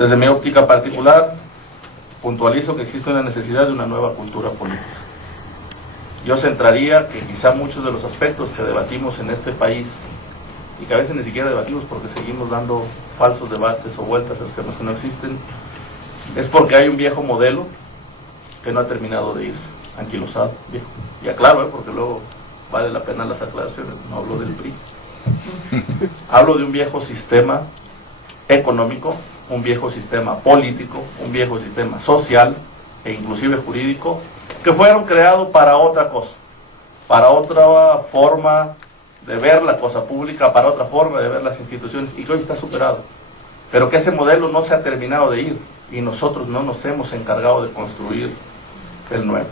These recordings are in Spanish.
Desde mi óptica particular, puntualizo que existe una necesidad de una nueva cultura política. Yo centraría que quizá muchos de los aspectos que debatimos en este país, y que a veces ni siquiera debatimos porque seguimos dando falsos debates o vueltas a esquemas que no existen, es porque hay un viejo modelo que no ha terminado de irse, anquilosado, viejo. Y aclaro, porque luego vale la pena las aclaraciones, no hablo del PRI. Hablo de un viejo sistema económico, un viejo sistema político, un viejo sistema social e inclusive jurídico, que fueron creados para otra cosa, para otra forma de ver la cosa pública, para otra forma de ver las instituciones, y que hoy está superado. Pero que ese modelo no se ha terminado de ir, y nosotros no nos hemos encargado de construir el nuevo.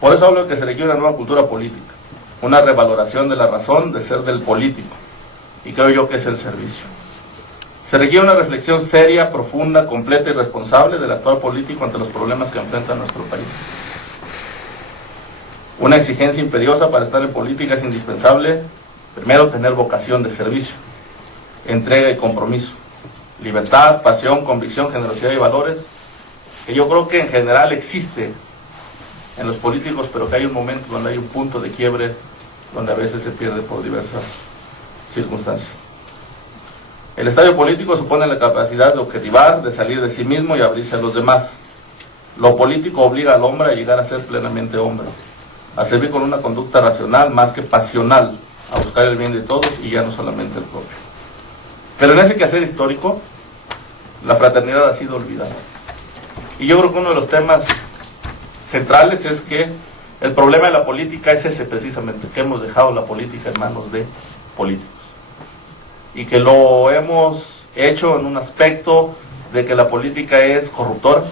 Por eso hablo de que se requiere una nueva cultura política, una revaloración de la razón de ser del político, y creo yo que es el servicio. Se requiere una reflexión seria, profunda, completa y responsable del actual político ante los problemas que enfrenta nuestro país. Una exigencia imperiosa para estar en política es indispensable, primero, tener vocación de servicio, entrega y compromiso, libertad, pasión, convicción, generosidad y valores, que yo creo que en general existe en los políticos, pero que hay un momento donde hay un punto de quiebre, donde a veces se pierde por diversas circunstancias. El estadio político supone la capacidad de objetivar, de salir de sí mismo y abrirse a los demás. Lo político obliga al hombre a llegar a ser plenamente hombre, a servir con una conducta racional más que pasional, a buscar el bien de todos y ya no solamente el propio. Pero en ese quehacer histórico, la fraternidad ha sido olvidada. Y yo creo que uno de los temas centrales es que el problema de la política es ese precisamente, que hemos dejado la política en manos de políticos. Y que lo hemos hecho en un aspecto de que la política es corruptora,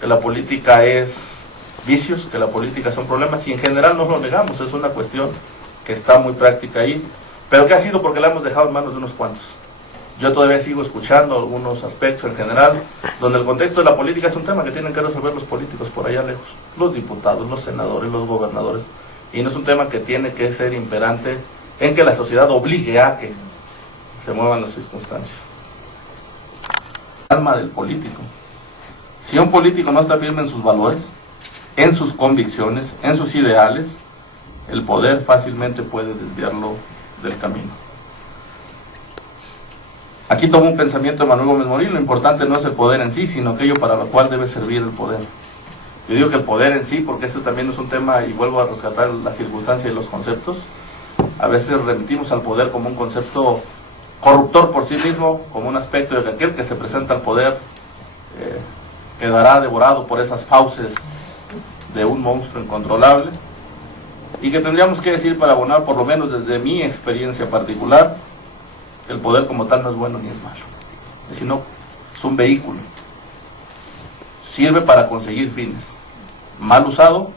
que la política es vicios, que la política son problemas, y en general no lo negamos, es una cuestión que está muy práctica ahí, pero que ha sido porque la hemos dejado en manos de unos cuantos. Yo todavía sigo escuchando algunos aspectos en general, donde el contexto de la política es un tema que tienen que resolver los políticos por allá lejos, los diputados, los senadores, los gobernadores, y no es un tema que tiene que ser imperante en que la sociedad obligue a que se muevan las circunstancias. El alma del político. Si un político no está firme en sus valores, en sus convicciones, en sus ideales, el poder fácilmente puede desviarlo del camino. Aquí tomo un pensamiento de Manuel Gómez Morín: lo importante no es el poder en sí, sino aquello para lo cual debe servir el poder. Yo digo que el poder en sí, porque este también es un tema, y vuelvo a rescatar la circunstancia y los conceptos, a veces remitimos al poder como un concepto corruptor por sí mismo, como un aspecto de que aquel que se presenta al poder quedará devorado por esas fauces de un monstruo incontrolable, y que tendríamos que decir, para abonar, por lo menos desde mi experiencia particular, que el poder como tal no es bueno ni es malo, sino es un vehículo, sirve para conseguir fines. Mal usado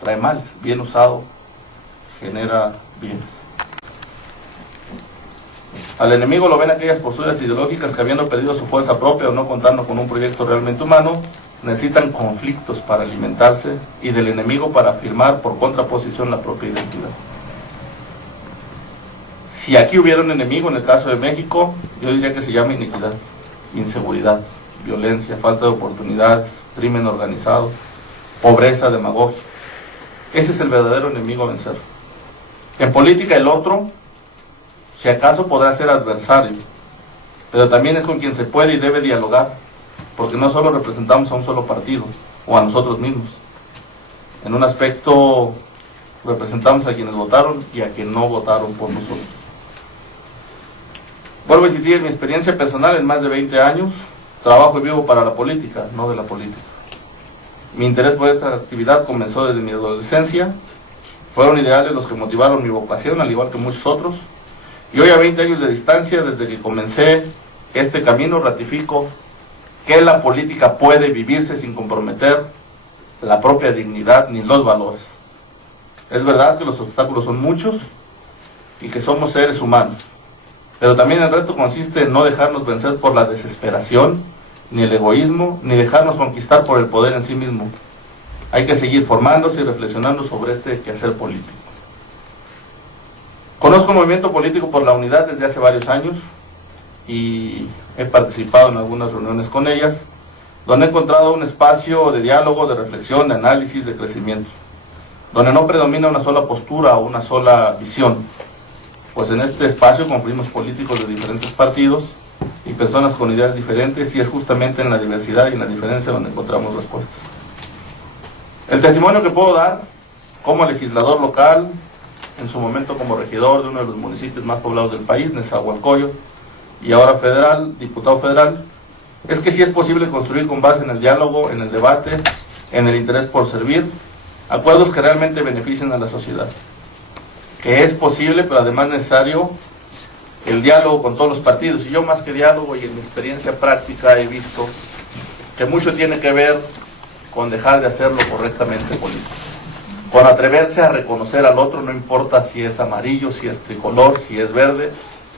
trae males, bien usado genera bienes. Al enemigo lo ven aquellas posturas ideológicas que, habiendo perdido su fuerza propia o no contando con un proyecto realmente humano, necesitan conflictos para alimentarse, y del enemigo para afirmar por contraposición la propia identidad. Si aquí hubiera un enemigo, en el caso de México, yo diría que se llama iniquidad, inseguridad, violencia, falta de oportunidades, crimen organizado, pobreza, demagogia. Ese es el verdadero enemigo a vencer. En política, el otro, si acaso, podrá ser adversario, pero también es con quien se puede y debe dialogar, porque no solo representamos a un solo partido o a nosotros mismos. En un aspecto representamos a quienes votaron y a quienes no votaron por nosotros. Vuelvo a insistir en mi experiencia personal: en más de 20 años trabajo y vivo para la política, no de la política. Mi interés por esta actividad comenzó desde mi adolescencia. Fueron ideales los que motivaron mi vocación, al igual que muchos otros, y hoy, a 20 años de distancia desde que comencé este camino, ratifico que la política puede vivirse sin comprometer la propia dignidad ni los valores. Es verdad que los obstáculos son muchos y que somos seres humanos, pero también el reto consiste en no dejarnos vencer por la desesperación, ni el egoísmo, ni dejarnos conquistar por el poder en sí mismo. Hay que seguir formándose y reflexionando sobre este quehacer político. Conozco el movimiento político por la unidad desde hace varios años, y he participado en algunas reuniones con ellas, donde he encontrado un espacio de diálogo, de reflexión, de análisis, de crecimiento, donde no predomina una sola postura o una sola visión, pues en este espacio confluimos políticos de diferentes partidos y personas con ideas diferentes, y es justamente en la diversidad y en la diferencia donde encontramos respuestas. El testimonio que puedo dar como legislador local, en su momento como regidor de uno de los municipios más poblados del país, Nezahualcóyotl, y ahora federal, diputado federal, es que sí es posible construir con base en el diálogo, en el debate, en el interés por servir, acuerdos que realmente beneficien a la sociedad. Que es posible, pero además necesario el diálogo con todos los partidos. Y yo, más que diálogo, y en mi experiencia práctica he visto que mucho tiene que ver con dejar de hacerlo correctamente político, con atreverse a reconocer al otro, no importa si es amarillo, si es tricolor, si es verde,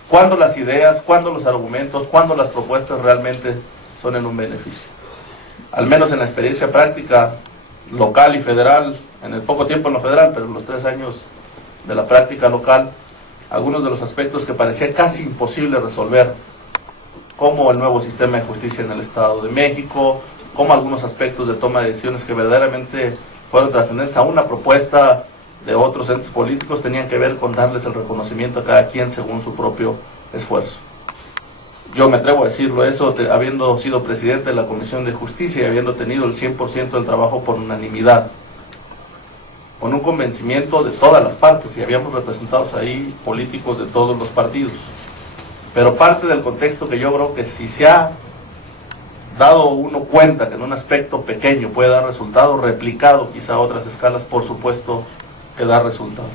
cuando las ideas, cuando los argumentos, cuando las propuestas realmente son en un beneficio. Al menos en la experiencia práctica local y federal, en el poco tiempo en lo federal, pero en los 3 años de la práctica local, algunos de los aspectos que parecía casi imposible resolver, como el nuevo sistema de justicia en el Estado de México, como algunos aspectos de toma de decisiones que verdaderamente fueron trascendentes a una propuesta de otros entes políticos, tenían que ver con darles el reconocimiento a cada quien según su propio esfuerzo. Yo me atrevo a decirlo eso, habiendo sido presidente de la Comisión de Justicia y habiendo tenido el 100% del trabajo por unanimidad, con un convencimiento de todas las partes, y habíamos representados ahí políticos de todos los partidos. Pero parte del contexto que yo creo que si se ha dado uno cuenta que en un aspecto pequeño puede dar resultado, replicado quizá a otras escalas, por supuesto que da resultado.